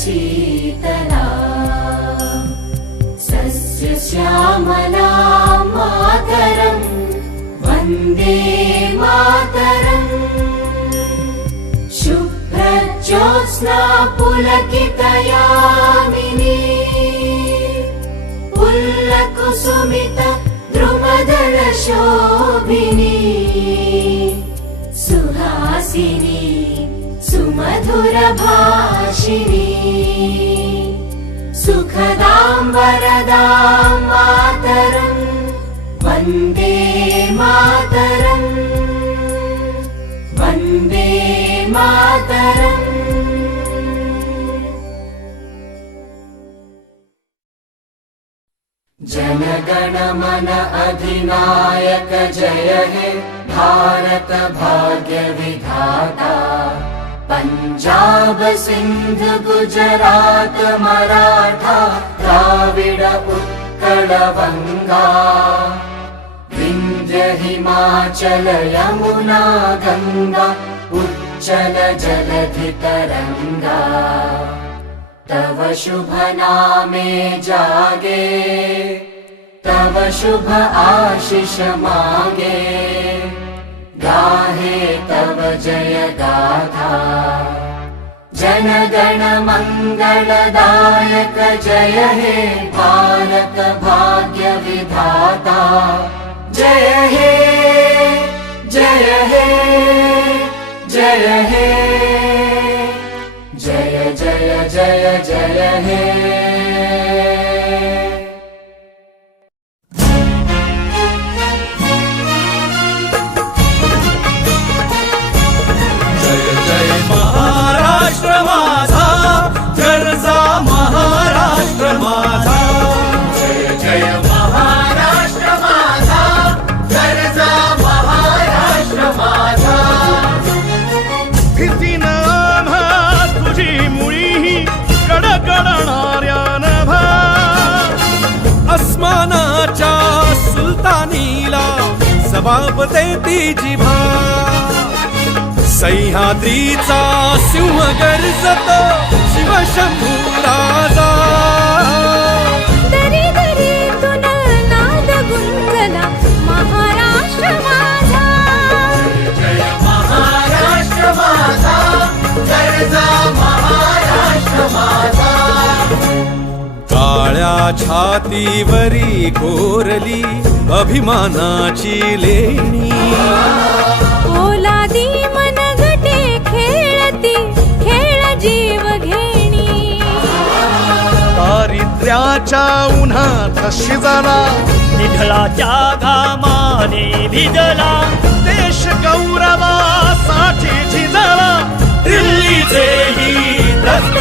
शीतला सस्यश्यामला मातरम् वन्दे मातरम् शुभ्रज्योत्स्ना पुलकितयामिनी पुल्लकुसुमित द्रुमदलशोभिनी सुहासिनी सुमधुरभाषिणी सुखदां वरदां मातरम् वन्दे मातरम् वन्दे मातरम्। जनगण मन अधिनायक जय हे भारत भाग्य विधाता पंजाब सिंध गुजरात मराठा द्राविड उत्कल वंगा विंध्य हिमाचल यमुना गंगा उच्चल जलधि तरंगा तव शुभ नामे जागे तव शुभ आशीष मागे गाहे तव जय गाथा जनगण मंगलदायक जय हे भारत भाग्य विधाता जय हे जय हे जय हे जय जय जय जय हे। जय जय महाराष्ट्र माझा गरजा महाराष्ट्र माझा जय जय महाराष्ट्र माझा गरजा महाराष्ट्र माझा भीतीनं आम्हा तुझी मुळी कडकडणाऱ्या नभा अस्मानाच्या सुलतानीला जबाब देती जिभा सह्याद्रीचा सिंह गर्जतो शिवशंभू राजा दरी दरीतून नाद गुंजला महाराष्ट्र माझा जय महाराष्ट्र माझा गरजा महाराष्ट्र माझा काळ्या छातीवरी कोरली अभिमानाची लेणी पोलादी मनगटे खेळती खेळ जीव घेणी दारिद्र्याच्या उन्हात शिजला निधळाच्या घामाने भिजला देश गौरवासाठी झिजला दिल्लीचेही रक्त